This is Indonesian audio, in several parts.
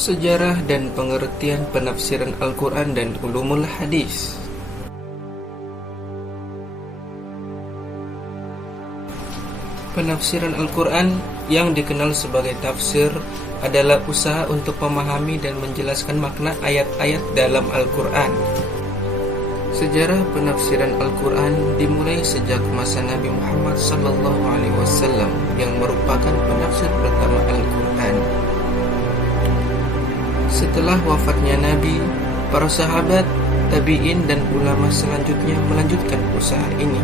Sejarah dan pengertian penafsiran Al-Quran dan ulumul hadis. Penafsiran Al-Quran yang dikenal sebagai tafsir adalah usaha untuk memahami dan menjelaskan makna ayat-ayat dalam Al-Quran. Sejarah penafsiran Al-Quran dimulai sejak masa Nabi Muhammad SAW yang merupakan penafsir pertama Al-Quran. Setelah wafatnya Nabi, para sahabat, tabi'in, dan ulama selanjutnya melanjutkan usaha ini.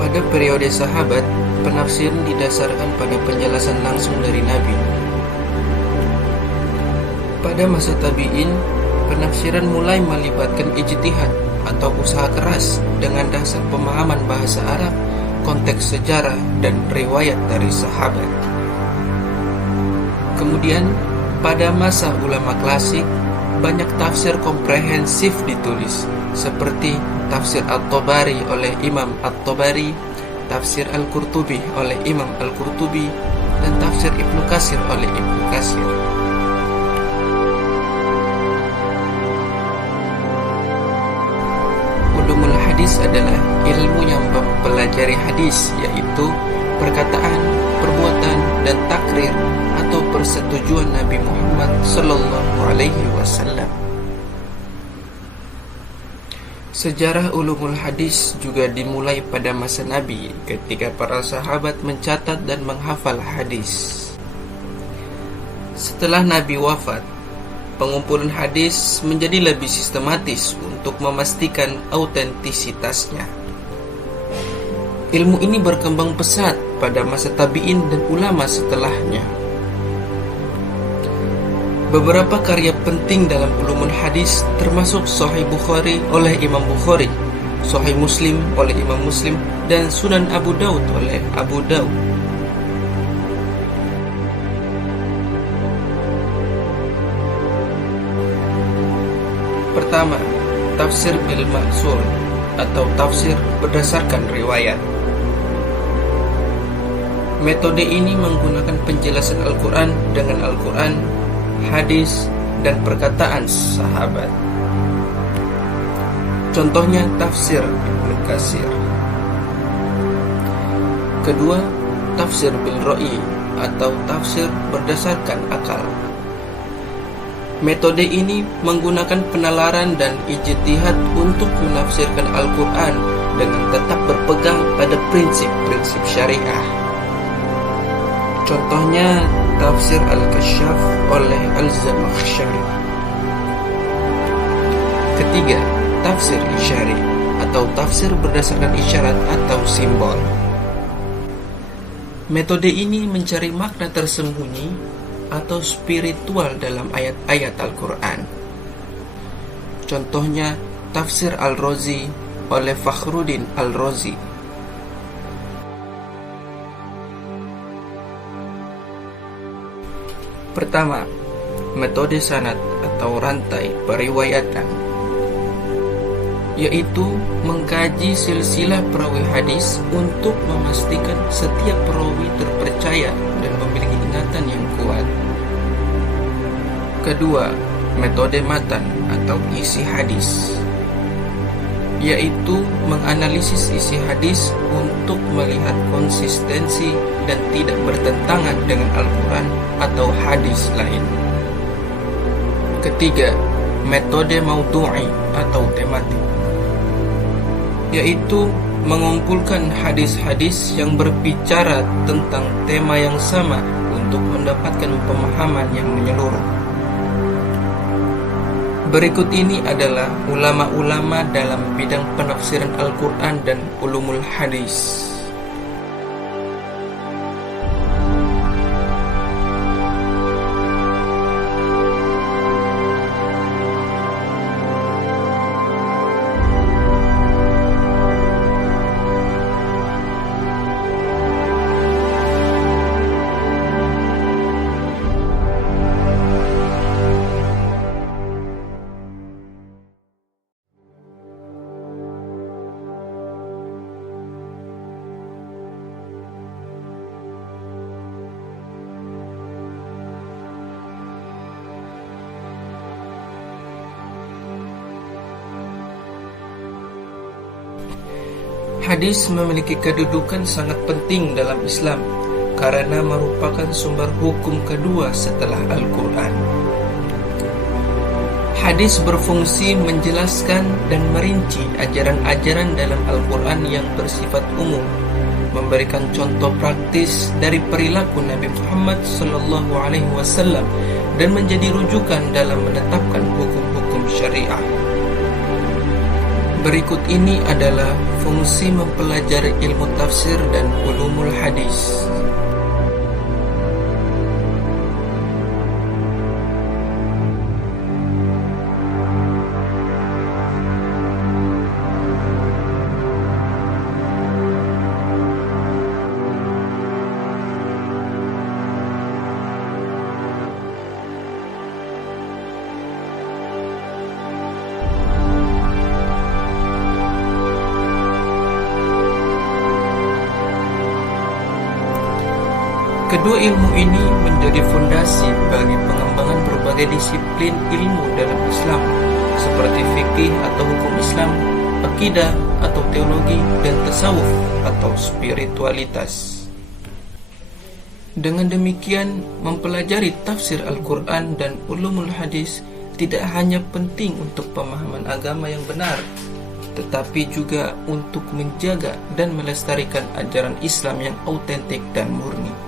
Pada periode sahabat, penafsiran didasarkan pada penjelasan langsung dari Nabi. Pada masa tabi'in, penafsiran mulai melibatkan ijtihad atau usaha keras dengan dasar pemahaman bahasa Arab, konteks sejarah, dan riwayat dari sahabat. Kemudian, pada masa ulama klasik, banyak tafsir komprehensif ditulis, seperti tafsir At-Tabari oleh Imam At-Tabari, tafsir Al-Qurtubi oleh Imam Al-Qurtubi, dan tafsir Ibnu Katsir oleh Ibnu Katsir. Ulumul hadis adalah ilmu yang mempelajari hadis, yaitu perkataan, perbuatan, dan takrir atau persetujuan Nabi Muhammad SAW. Sejarah ulumul hadis juga dimulai pada masa Nabi ketika para sahabat mencatat dan menghafal hadis. Setelah Nabi wafat, pengumpulan hadis menjadi lebih sistematis untuk memastikan autentisitasnya. Ilmu ini berkembang pesat pada masa tabi'in dan ulama setelahnya. Beberapa karya penting dalam ulumul hadis termasuk Sahih Bukhari oleh Imam Bukhari, Sahih Muslim oleh Imam Muslim, dan Sunan Abu Daud oleh Abu Daud. Pertama, tafsir bil ma'sur atau tafsir berdasarkan riwayat. Metode ini menggunakan penjelasan Al-Quran dengan Al-Quran, hadis, dan perkataan sahabat. Contohnya tafsir Ibnu Katsir. Kedua, tafsir bil ra'i atau tafsir berdasarkan akal. Metode ini menggunakan penalaran dan ijtihad untuk menafsirkan Al-Quran dengan tetap berpegang pada prinsip-prinsip syariah. Contohnya tafsir Al-Kasyaf oleh Al-Zamakhsyari. Ketiga, tafsir isyari atau tafsir berdasarkan isyarat atau simbol. Metode ini mencari makna tersembunyi atau spiritual dalam ayat-ayat Al-Quran. Contohnya tafsir Al-Razi oleh Fakhruddin Al-Razi. Pertama, metode sanad atau rantai periwayatan, yaitu mengkaji silsilah perawi hadis untuk memastikan setiap perawi terpercaya dan memiliki ingatan yang kuat. Kedua, metode matan atau isi hadis, yaitu menganalisis isi hadis untuk melihat konsistensi dan tidak bertentangan dengan Al-Quran atau hadis lain. Ketiga, metode maudhu'i atau tematik, yaitu mengumpulkan hadis-hadis yang berbicara tentang tema yang sama untuk mendapatkan pemahaman yang menyeluruh. Berikut ini adalah ulama-ulama dalam bidang penafsiran Al-Quran dan ulumul hadis. Hadis memiliki kedudukan sangat penting dalam Islam karena merupakan sumber hukum kedua setelah Al-Quran. Hadis berfungsi menjelaskan dan merinci ajaran-ajaran dalam Al-Quran yang bersifat umum, memberikan contoh praktis dari perilaku Nabi Muhammad SAW dan menjadi rujukan dalam menetapkan hukum-hukum syariah. Berikut ini adalah fungsi mempelajari ilmu tafsir dan ulumul hadis. Kedua ilmu ini menjadi fondasi bagi pengembangan berbagai disiplin ilmu dalam Islam, seperti fikih atau hukum Islam, akidah atau teologi, dan tasawuf atau spiritualitas. Dengan demikian, mempelajari tafsir Al-Quran dan ulumul hadis tidak hanya penting untuk pemahaman agama yang benar, tetapi juga untuk menjaga dan melestarikan ajaran Islam yang autentik dan murni.